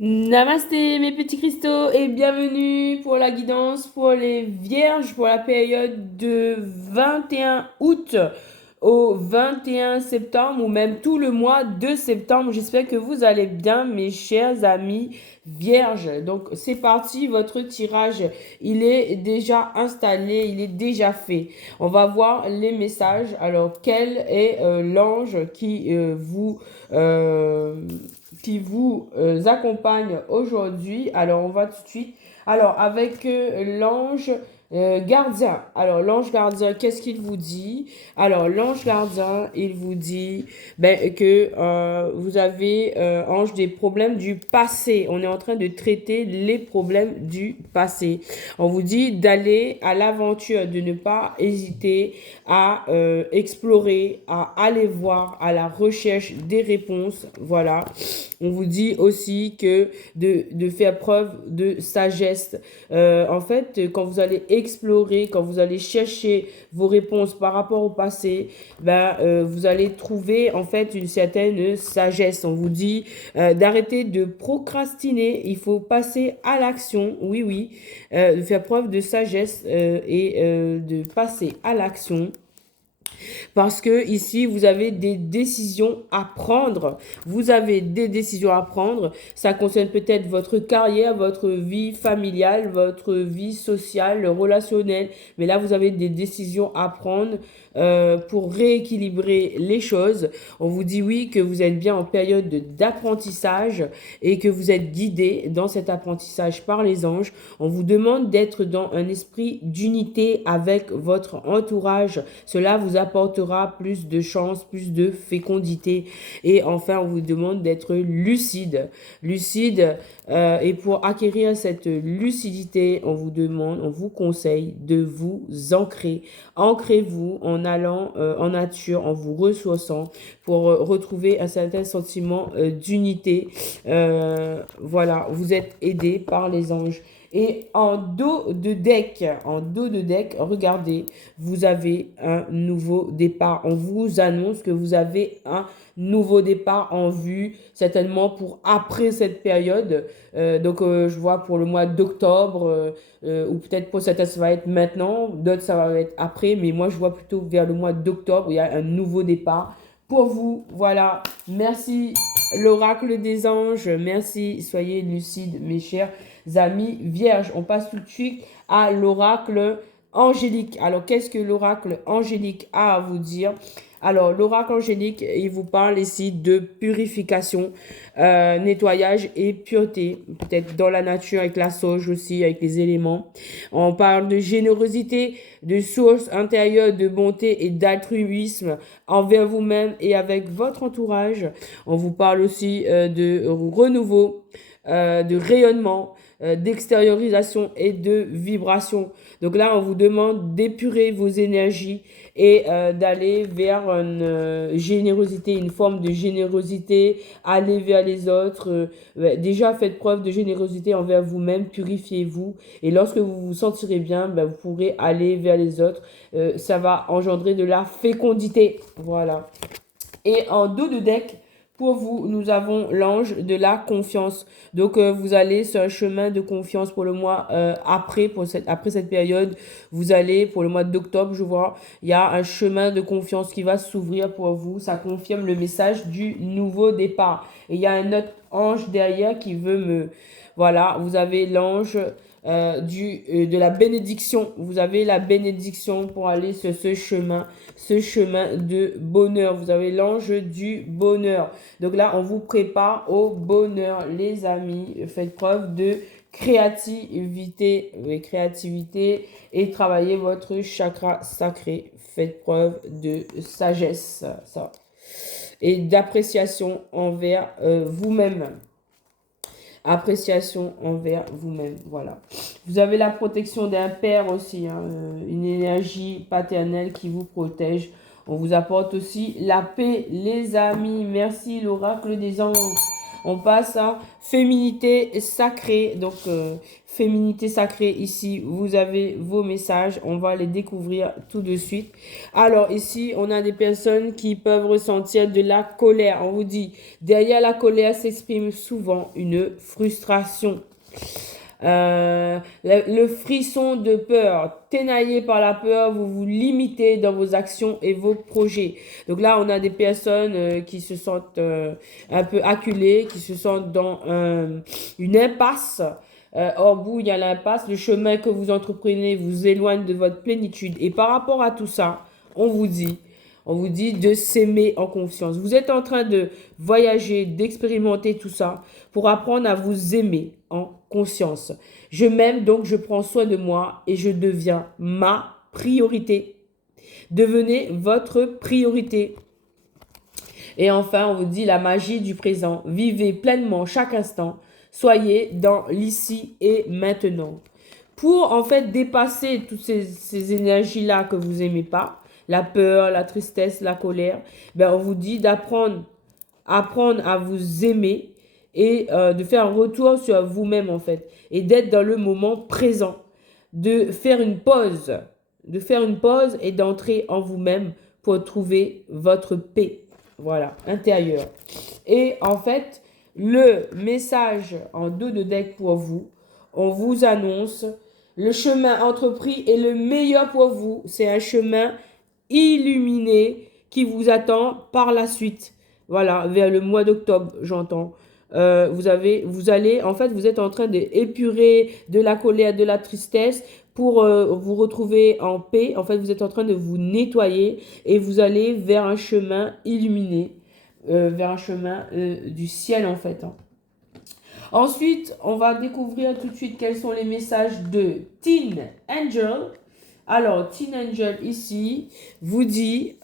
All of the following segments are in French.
Namasté mes petits cristaux et bienvenue pour la guidance pour les vierges pour la période de 21 août au 21 septembre ou même tout le mois de septembre. J'espère que vous allez bien mes chers amis vierges. Donc c'est parti, votre tirage il est déjà installé, il est déjà fait. On va voir les messages. Alors quel est l'ange euh, qui vous accompagne aujourd'hui. Alors, on va tout de suite. Alors, avec l'ange gardien. Alors, l'ange gardien, qu'est-ce qu'il vous dit? Alors, l'ange gardien, il vous dit que vous avez, ange, des problèmes du passé. On est en train de traiter les problèmes du passé. On vous dit d'aller à l'aventure, de ne pas hésiter à explorer, à aller voir, à la recherche des réponses. Voilà. On vous dit aussi que de faire preuve de sagesse. En fait, quand vous allez explorer, quand vous allez chercher vos réponses par rapport au passé, vous allez trouver en fait une certaine sagesse. On vous dit d'arrêter de procrastiner. Il faut passer à l'action. Oui, oui. De faire preuve de sagesse et de passer à l'action. Parce que ici, vous avez des décisions à prendre. Vous avez des décisions à prendre. Ça concerne peut-être votre carrière, votre vie familiale, votre vie sociale, relationnelle. Mais là, vous avez des décisions à prendre pour rééquilibrer les choses. On vous dit oui que vous êtes bien en période d'apprentissage et que vous êtes guidé dans cet apprentissage par les anges. On vous demande d'être dans un esprit d'unité avec votre entourage. Cela vous apportera plus de chance, plus de fécondité. Et enfin, on vous demande d'être lucide. Lucide. Et pour acquérir cette lucidité, on vous demande, on vous conseille de vous ancrer. Ancrez-vous en allant en nature, en vous ressourçant pour retrouver un certain sentiment d'unité. Voilà, vous êtes aidé par les anges. Et en dos de deck, regardez, vous avez un nouveau départ. On vous annonce que vous avez un nouveau départ en vue, certainement pour après cette période. Je vois pour le mois d'octobre, ou peut-être pour certains, ça va être maintenant, d'autres, ça va être après, mais moi, je vois plutôt vers le mois d'octobre, il y a un nouveau départ pour vous. Voilà, merci l'oracle des anges, merci, soyez lucides, mes chers amis vierges. On passe tout de suite à l'oracle angélique. Alors, qu'est-ce que l'oracle angélique a à vous dire? Alors, l'oracle angélique, il vous parle ici de purification, nettoyage et pureté. Peut-être dans la nature, avec la sauge aussi, avec les éléments. On parle de générosité, de source intérieure, de bonté et d'altruisme envers vous-même et avec votre entourage. On vous parle aussi de renouveau, de rayonnement, d'extériorisation et de vibration. Donc là, on vous demande d'épurer vos énergies et d'aller vers une générosité, une forme de générosité, aller vers les autres. Déjà, faites preuve de générosité envers vous-même, purifiez-vous. Et lorsque vous vous sentirez bien, vous pourrez aller vers les autres. Ça va engendrer de la fécondité. Voilà. Et en dos de deck, pour vous, nous avons l'ange de la confiance. Donc, vous allez sur un chemin de confiance pour le mois après cette période. Vous allez, pour le mois d'octobre, je vois, il y a un chemin de confiance qui va s'ouvrir pour vous. Ça confirme le message du nouveau départ. Et il y a un autre ange derrière qui veut me... Voilà, vous avez l'ange de la bénédiction. Vous avez la bénédiction pour aller sur ce chemin de bonheur. Vous avez l'ange du bonheur. Donc là, on vous prépare au bonheur, les amis. Faites preuve de créativité et travaillez votre chakra sacré. Faites preuve de sagesse, ça, et d'appréciation envers vous-même. Appréciation envers vous-même. Voilà. Vous avez la protection d'un père aussi, hein, une énergie paternelle qui vous protège. On vous apporte aussi la paix, les amis. Merci, l'oracle des anges. On passe à féminité sacrée. Donc, féminité sacrée, ici, vous avez vos messages. On va les découvrir tout de suite. Alors, ici, on a des personnes qui peuvent ressentir de la colère. On vous dit, derrière la colère s'exprime souvent une frustration. Le frisson de peur, ténaillé par la peur, vous vous limitez dans vos actions et vos projets. Donc là, on a des personnes qui se sentent un peu acculées, qui se sentent dans une impasse. Au bout, il y a l'impasse. Le chemin que vous entreprenez vous éloigne de votre plénitude. Et par rapport à tout ça, on vous dit de s'aimer en confiance. Vous êtes en train de voyager, d'expérimenter tout ça pour apprendre à vous aimer en conscience. Je m'aime, donc je prends soin de moi et je deviens ma priorité. Devenez votre priorité. Et enfin, on vous dit la magie du présent. Vivez pleinement chaque instant. Soyez dans l'ici et maintenant. Pour en fait dépasser toutes ces énergies-là que vous n'aimez pas, la peur, la tristesse, la colère, ben on vous dit apprendre à vous aimer et de faire un retour sur vous-même en fait et d'être dans le moment présent, de faire une pause, et d'entrer en vous-même pour trouver votre paix, voilà, intérieure. Et en fait, le message en dos de deck pour vous, on vous annonce le chemin entrepris est le meilleur pour vous. C'est un chemin illuminé qui vous attend par la suite. Voilà, vers le mois d'octobre, j'entends. Vous allez, en fait, vous êtes en train d'épurer de la colère, de la tristesse pour vous retrouver en paix. En fait, vous êtes en train de vous nettoyer et vous allez vers un chemin illuminé, vers un chemin du ciel, en fait. Hein. Ensuite, on va découvrir tout de suite quels sont les messages de Teen Angel. Alors, Teen Angel ici vous dit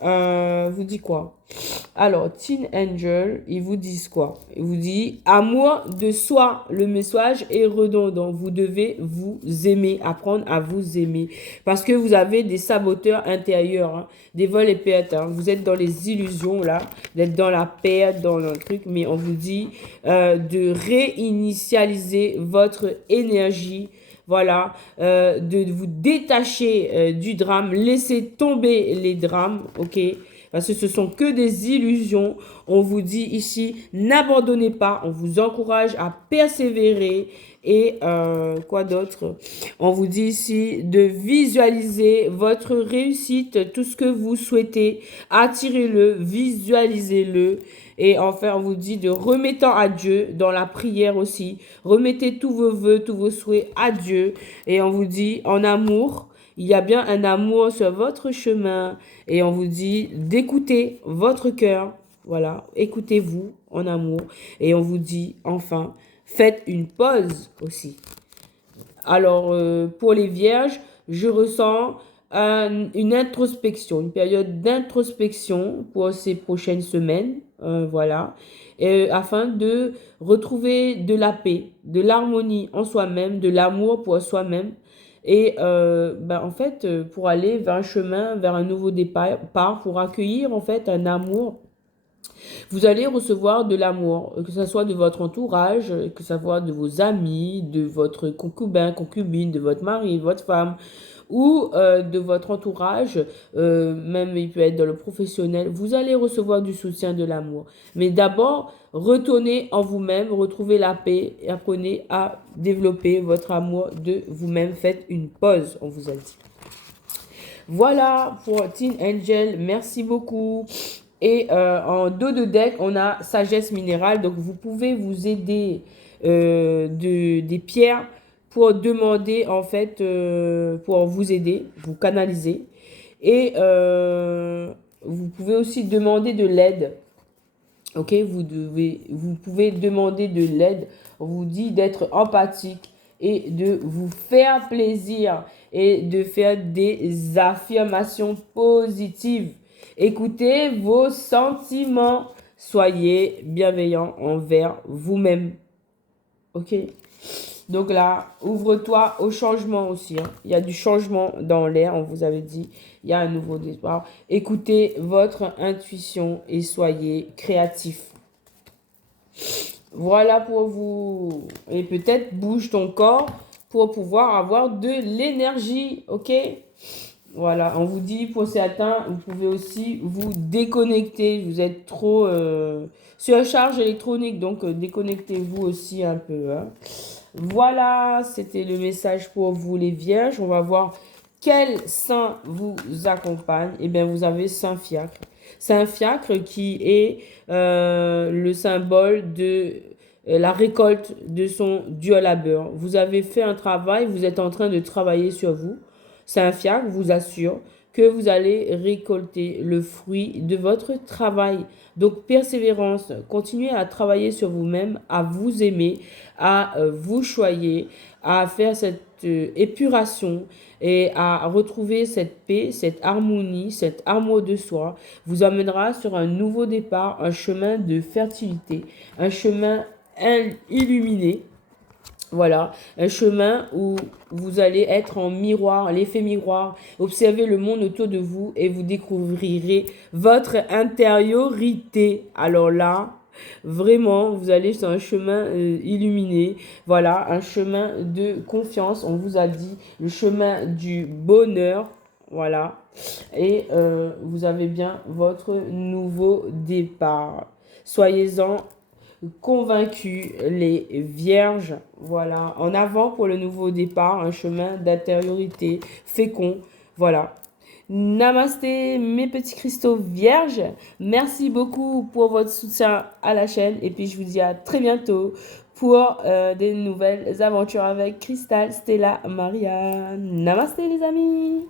quoi? Alors, Teen Angel, ils vous disent quoi? Ils vous disent amour de soi. Le message est redondant. Vous devez vous aimer, apprendre à vous aimer. Parce que vous avez des saboteurs intérieurs, hein, des vols et pertes. Hein. Vous êtes dans les illusions, là, d'être dans la perte, dans le truc. Mais on vous dit de réinitialiser votre énergie. Voilà, de vous détacher du drame, laisser tomber les drames, ok? Parce que ce sont que des illusions. On vous dit ici, n'abandonnez pas. On vous encourage à persévérer. Et quoi d'autre? On vous dit ici de visualiser votre réussite, tout ce que vous souhaitez. Attirez-le, visualisez-le. Et enfin, on vous dit de remettre à Dieu dans la prière aussi. Remettez tous vos vœux, tous vos souhaits à Dieu. Et on vous dit en amour. Il y a bien un amour sur votre chemin et on vous dit d'écouter votre cœur. Voilà, écoutez-vous en amour et on vous dit enfin, faites une pause aussi. Alors, pour les vierges, je ressens une introspection, une période d'introspection pour ces prochaines semaines. Voilà, afin de retrouver de la paix, de l'harmonie en soi-même, de l'amour pour soi-même. Et en fait, pour aller vers un chemin, vers un nouveau départ, pour accueillir en fait un amour, vous allez recevoir de l'amour, que ce soit de votre entourage, que ce soit de vos amis, de votre concubin, concubine, de votre mari, de votre femme, ou de votre entourage, même il peut être dans le professionnel, vous allez recevoir du soutien, de l'amour. Mais d'abord, retournez en vous-même, retrouvez la paix et apprenez à développer votre amour de vous-même. Faites une pause, on vous a dit. Voilà pour Teen Angel, merci beaucoup. Et en dos de deck, on a sagesse minérale, donc vous pouvez vous aider des pierres pour demander, en fait, pour vous aider, vous canaliser. Et vous pouvez aussi demander de l'aide. Ok, vous pouvez demander de l'aide. On vous dit d'être empathique et de vous faire plaisir et de faire des affirmations positives. Écoutez vos sentiments. Soyez bienveillant envers vous-même. Ok? Donc là, ouvre-toi au changement aussi. Hein. Il y a du changement dans l'air, on vous avait dit. Il y a un nouveau départ. Écoutez votre intuition et soyez créatif. Voilà pour vous. Et peut-être bouge ton corps pour pouvoir avoir de l'énergie, ok? Voilà, on vous dit pour certains, vous pouvez aussi vous déconnecter. Vous êtes trop sur charge électronique, donc déconnectez-vous aussi un peu, hein. Voilà, c'était le message pour vous les vierges. On va voir quel saint vous accompagne. Eh bien, vous avez Saint Fiacre. Saint Fiacre qui est le symbole de la récolte de son dur labeur. Vous avez fait un travail, vous êtes en train de travailler sur vous. Saint Fiacre vous assure que vous allez récolter le fruit de votre travail. Donc, persévérance, continuez à travailler sur vous-même, à vous aimer, à vous choyer, à faire cette épuration et à retrouver cette paix, cette harmonie, cet amour de soi vous amènera sur un nouveau départ, un chemin de fertilité, un chemin illuminé. Voilà, un chemin où vous allez être en miroir, l'effet miroir, observer le monde autour de vous et vous découvrirez votre intériorité. Alors là, vraiment, vous allez sur un chemin illuminé, voilà, un chemin de confiance, on vous a dit, le chemin du bonheur, voilà, et vous avez bien votre nouveau départ. Soyez-en convaincus, les vierges. Voilà, en avant pour le nouveau départ, un chemin d'intériorité fécond. Voilà. Namasté, mes petits cristaux vierges. Merci beaucoup pour votre soutien à la chaîne. Et puis, je vous dis à très bientôt pour des nouvelles aventures avec Cristal, Stella, Maria. Namasté, les amis.